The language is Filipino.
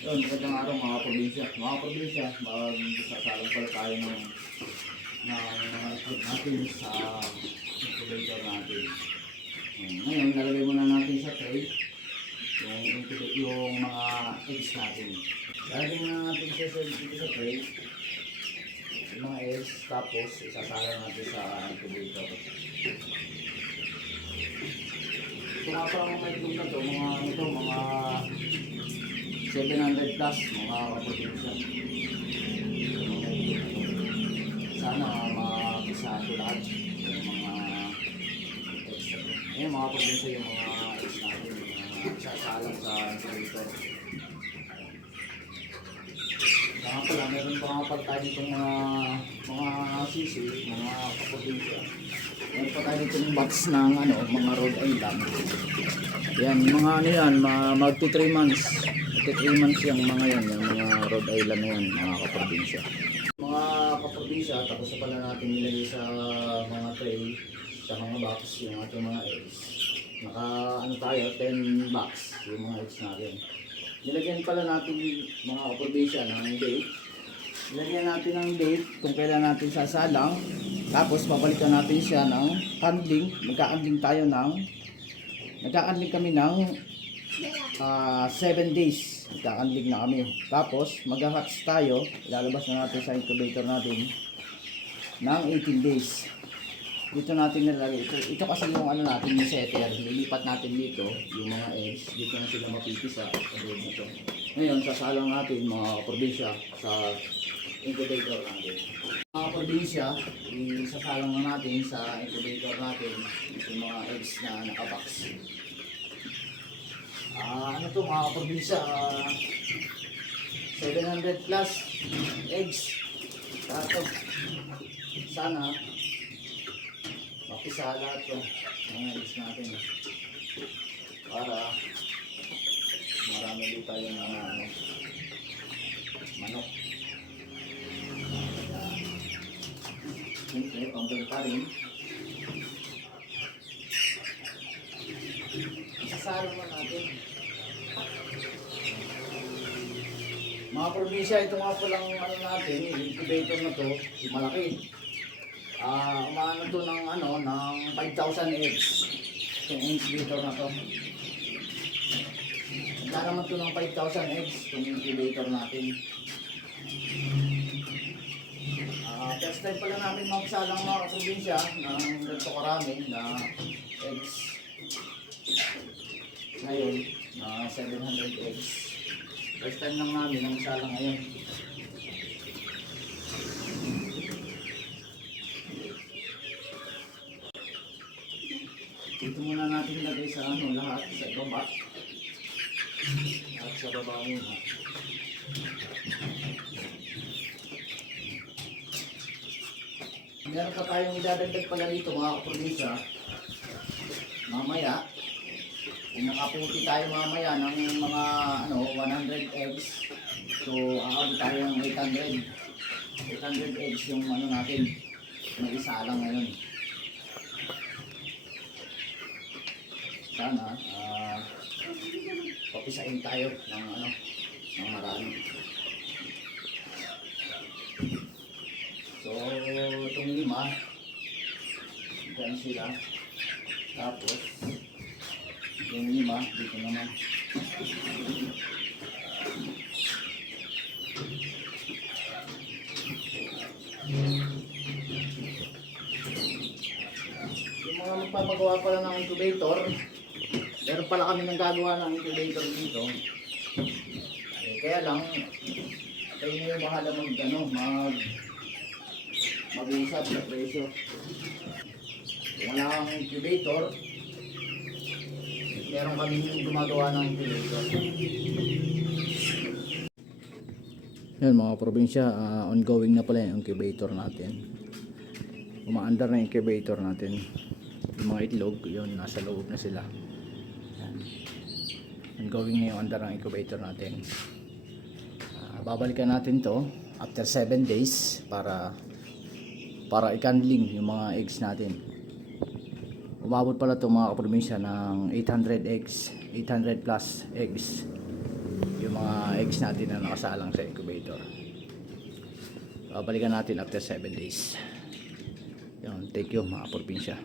Yun, magandang araw mga probinsya. Mga probinsya, magsasalang pala tayo ng itlog natin sa incubator natin. Ngayon, lalagay muna natin sa tray yung mga eggs natin. Lalagay na natin siya dito sa tray, yung mga eggs, tapos isasalang natin sa incubator. Ito nga pa mga itlog na to, mga 700 plus mga probinsya. Sana makisa ito lahat yung mga extra. Ayan mga probinsya yung mga eggs natin, yung mga sasalang sa incubator. Kaya pala, meron pa nga pala tayo ditong mga sisi, mga kaprobinsya. Meron pa tayo ditong box ng mga Rhode Island. Yan, mga yan, magti 3 months. Magti 3 months yung mga yan, yung mga Rhode Island na yan, mga kaprobinsya. Mga kaprobinsya, tapos na pala natin nilagay sa mga tray, sa mga box, yung ating mga eggs. Naka tayo, 10 box yung mga eggs natin. Nilagyan pala natin mga kaprobinsya ng date. Nilagyan natin ng date kung kailan natin sasalang. Tapos babalikan natin siya ng handling. Nagka-handling kami ng 7 days. Nagka-handling na kami. Tapos mag-hatch tayo. Ilalabas na natin sa incubator natin ng 18 days. Dito natin nilagay. Ito kasi yung natin yung setter. Lilipat natin dito yung mga eggs. Dito na sila mapipisa. Ngayon sasalang natin mga probinsya sa incubator natin. Mga probinsya, isasalang na natin sa incubator natin yung mga eggs na nakabox. Mga probinsya, 700 plus eggs. Sana makisa lahat yung mga eggs natin para marami din tayo ng manok. Siyempre, pambenta rin. Isasalang na natin. Mga probinsya, ito nga palang natin, yung incubator na to, yung malaki. Umaano to ng 5,000 eggs. Yung incubator na to. Handa naman to ng 5,000 eggs, yung incubator natin. First time pala namin magsalang mga probinsya ng ganito karami na eggs. Ngayon, 700 eggs. First time lang namin ang salang ngayon. Dito muna natin ilagay sa lahat, sa baba. At sa baba muna. Meron pa tayong idadagdag pala dito mga kaprobinsya. Mamaya, kung nakaputi tayo mamaya ng mga 100 eggs, so aabot tayo ng 800 eggs yung natin, may isa lang ngayon. Sana papisain tayo ng marami. So itong 5 dyan sila, tapos yung 5 dito naman. Yung mga magpapagawa pala ng incubator, meron pala kami nang gagawa ng incubator dito. Kaya lang kayo yung bahala mag-usap sa presyo. Kung wala kang incubator, meron kami gumagawa ng incubator. Yan mga probinsya, ongoing na pala yung incubator natin. Umaandar na yung incubator natin. Yung mga itlog, yun, nasa loob na sila. Yan. Ongoing na yung andar ng incubator natin. Babalikan natin to after 7 days para i-candling yung mga eggs natin. Umabot pala ito mga kaprobinsya ng 800 eggs, 800 plus eggs yung mga eggs eggs natin na nakasalang sa incubator. Balikan natin after 7 days. Yun, thank you mga probinsya.